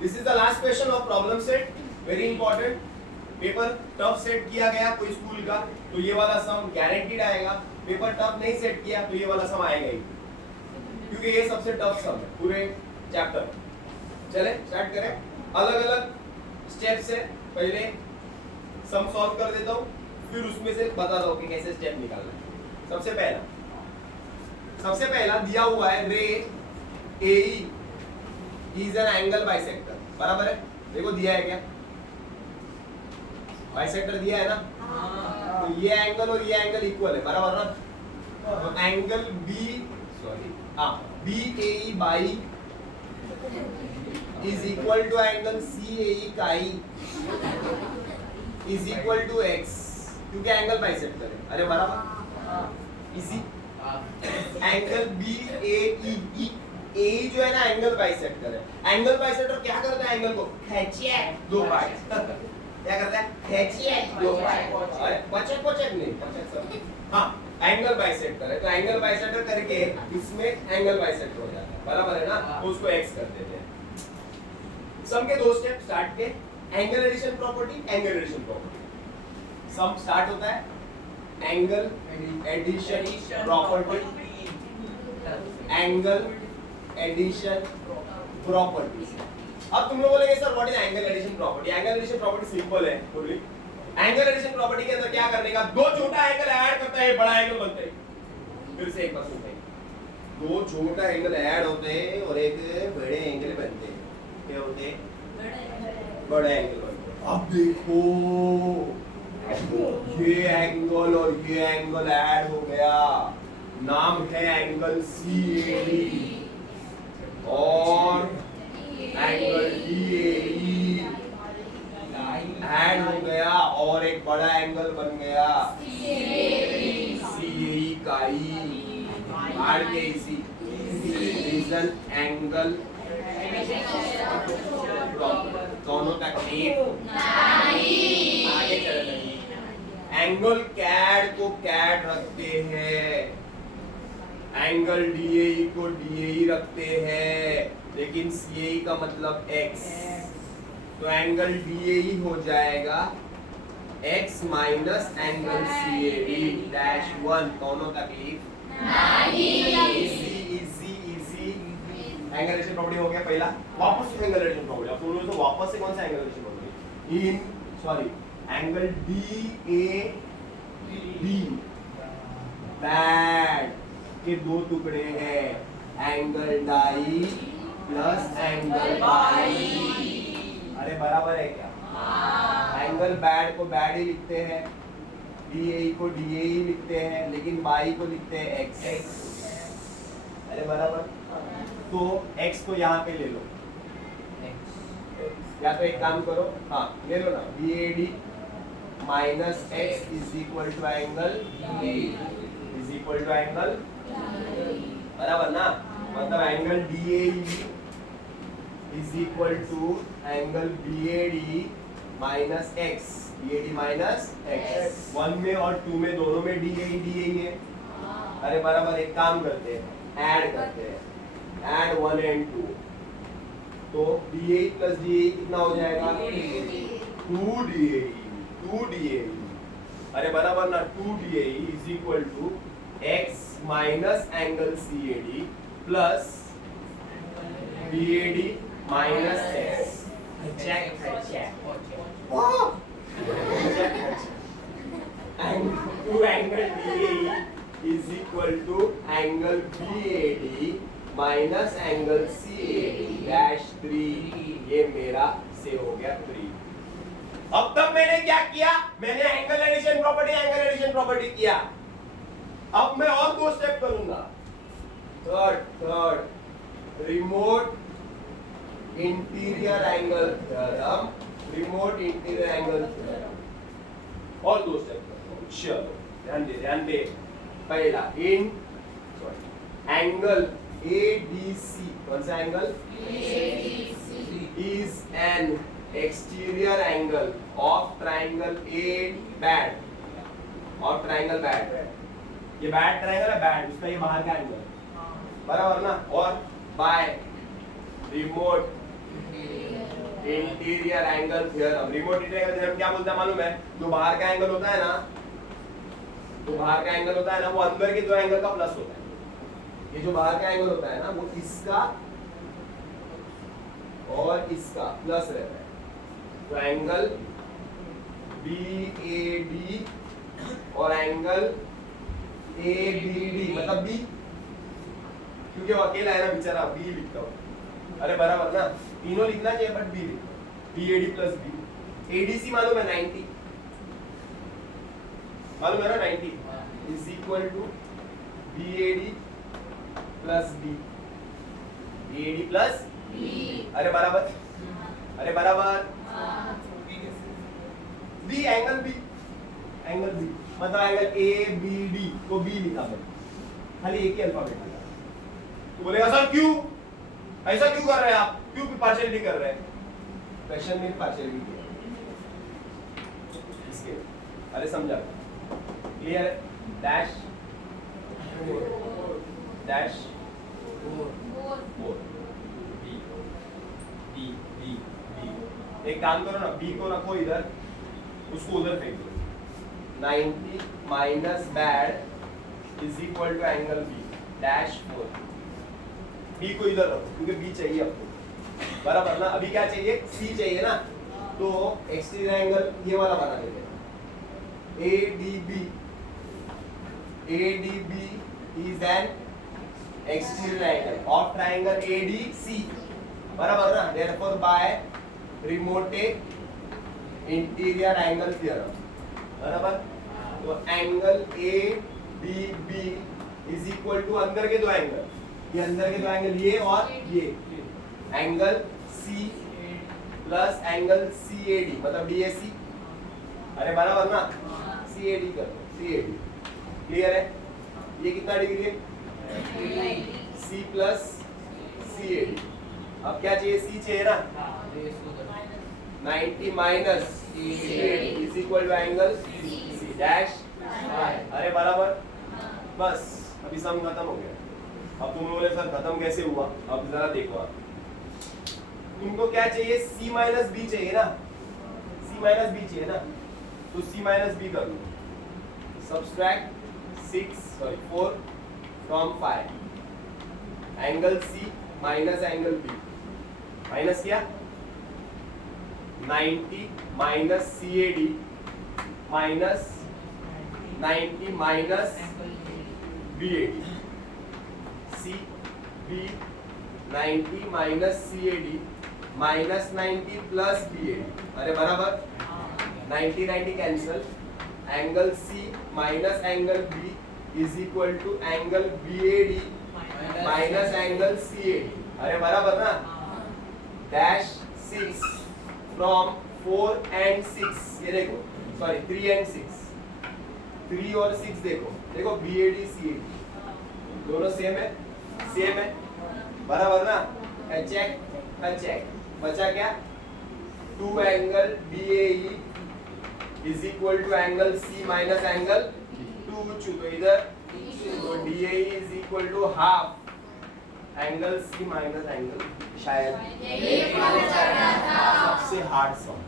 This is the last question of problem set, very important. Paper tough set किया गया कोई school का तो ये वाला सम गारंटीड आएगा, पेपर टफ नहीं सेट किया तो ये वाला सम आएगा ही, क्योंकि ये सबसे टफ सम है पूरे चैप्टर। चले स्टार्ट करें। अलग अलग स्टेप से पहले सम सॉल्व कर देता हूँ, फिर उसमें से बताता हूँ कि कैसे स्टेप निकालना है। सबसे पहला दिया हुआ है रे AE is an angle bisector, बराबर है। देखो दिया है क्या, बाइसेक्टर दिया है ना, तो ये एंगल और ये एंगल इक्वल है, बराबर ना। तो एंगल BAE बाई is equal to angle CAE काई इज इक्वल टू x, क्योंकि एंगल बाइसेक्टर है। अरे बराबर इजी। एंगल BAE AE जो है ना एंगल बाइसेक्टर है। एंगल बाइसेक्टर क्या करता है, एंगल को खींचिए दो पार्ट क्या करता है, खींचिए दो पार्ट। अरे पचक नहीं सब हाँ, एंगल बाइसेक्टर है तो एंगल बाइसेक्टर करके इसमें एंगल बाइसेक्टर हो जाता है, बराबर है ना। तो उसको x कर देते हैं। सम के दो स्टेप स्टार्ट के, angle addition property, angle addition property. Sum start होता है angle addition property, angle addition property. अब तुम लोग बोलेंगे sir what is angle addition property. Angle addition property simple है बोलिए। एंगल एडिशन प्रॉपर्टी के अंदर क्या करने का, दो छोटा एंगल ऐड करता है बड़ा एंगल बनता है। फिर से एक बार सुनते हैं, दो छोटा एंगल ऐड होते हैं और एक बड़े एंगल बनते हैं। क्या होते हैं, बड़े एंगल बनते हैं। अब देखो ये एंगल और ये एंगल ऐड हो गया, नाम है एंगल CAD और एंगल DAE ऐड हो गया और एक बड़ा एंगल बन गया CAE काई। ऐड के इसी रीजन एंगल दोनों तकलीफ नहीं, आगे चलते हैं। एंगल कैड को कैड रखते हैं, एंगल DAE को DAE रखते हैं, लेकिन CAE का मतलब x, तो एंगल DAE हो जाएगा x minus angle CAD dash 1, दोनों तकलीफ नहीं। इजी एंगल एडिशन प्रॉपर्टी हो गया पहला। वापस से एंगल एडिशन प्रॉपर्टी, अब दोनों से वापस से कौन सा angle addition property, angle DAD bad के दो टुकड़े हैं, एंगल डाई प्लस एंगल बाई। अरे बराबर है क्या, एंगल बैड को बैड ही लिखते हैं, DAE को DAE लिखते हैं, लेकिन बाई को लिखते हैं x। अरे बराबर, तो x को यहाँ पे ले लो, या तो एक काम करो, हाँ ले लो ना, BAD minus x is equal to angle is equal to angle, बराबर ना। मतलब angle DAE is equal to angle BAD minus x, BAD minus x। 1 में और 2 में दोनों में DAE है। अरे बराबर, एक काम करते हैं, ऐड करते हैं, ऐड 1 and 2, तो DAE प्लस DAE कितना हो जाएगा, 2DAE। अरे बराबर ना, 2DAE is equal to x minus angle CAD plus BAD minus x। Two angle DAE is equal to angle BAD minus angle CAD dash 3। ये मेरा से हो गया 3। अब तक मैंने क्या किया, मैंने एंगल एडिशन प्रॉपर्टी किया। अब मैं और दो स्टेप करूंगा। Third remote interior angle theorem, और दो स्टेप करता हूं। चलो ध्यान दे। पहला इन एंगल ADC, कौन सा angle, is an exterior angle of triangle BAD, और ट्राइंगल BAD, ये BAD ट्राइंगल है, BAD उसका ये बाहर का एंगल, बराबर ना। और by remote interior angle theorem. Remote interior theorem क्या बोलता है मालूम है? जो बाहर का एंगल होता है ना, तो बाहर का एंगल होता है ना, वो अंदर के दो एंगल का प्लस होता है। ये जो बाहर का एंगल होता है ना, वो इसका और इसका प्लस रहता है। तो एंगल BAD और एंगल ABD मतलब B, क्योंकि वो अकेला है ना बेचारा, B लिखता हूँ। अरे बराबर ना, तीनों लिखना चाहिए बट B लिखो। BAD plus B। ADC मालूम है 90, मालूम है ना 90 is equal to BAD plus B। BAD plus B। अरे बराबर, अरे बराबर। B angle B, angle B मतलब एंगल ABD को B लिखा मैंने, खाली एक ही अल्फाबेट लिखा। तो बोलेगा सर क्यों ऐसा क्यों कर रहे हैं आप, क्यों पार्शियलिटी कर रहे हैं? क्वेश्चन में पार्शियलिटी इसके, अरे समझा, क्लियर है? Dash dash 4 B। एक काम करो ना, B को रखो इधर, उसको उधर फेंक दो। 90 minus bad is equal to angle B dash 4। B को इधर रखो क्योंकि B चाहिए आपको, बराबर ना? अभी क्या चाहिए? C चाहिए ना, तो एक्सटीरियर एंगल ये वाला बना देते हैं। ADB is an exterior angle of triangle ADC, बराबर ना? Therefore by remote interior angle theorem, बराबर? तो angle ADB is equal to अंदर के दो एंगल, ये अंदर के दो एंगल ये और ये, angle C plus angle CAD मतलब DAC। अरे बराबर ना? CAD कर दो, CAD। क्लियर है? ये कितना डिग्री है? C plus CAD। अब क्या चाहिए? C चाहिए ना? 90 minus CAD is equal to angle C dash. अरे बराबर, बस अभी सम खत्म हो गया। अब तुम बोले सर खत्म कैसे हुआ? अब जरा देखो आप, तुमको क्या चाहिए? C माइनस B चाहिए ना, C माइनस B चाहिए ना, तो C माइनस B कर लो। Subtract 4 from 5, angle C minus angle B, minus किया 90 minus CAD minus 90 minus BAD, CB 90 minus CAD minus 90 plus BAD। अरे बराबर, 90 90 cancel, angle C minus angle B is equal to angle BAD minus angle CAD। अरे बराबर ना? Dash 6 from 4 and 6, ये देखो sorry 3 and 6, 3 और 6 देखो, देखो BAD CAD दोनों सेम है, सेम है, बराबर ना? चेक चेक, बचा क्या? 2 angle BAE is equal to angle C minus angle 2, तो इधर तो DAE is equal to half angle C minus angle, शायद सबसे हार्ड सम।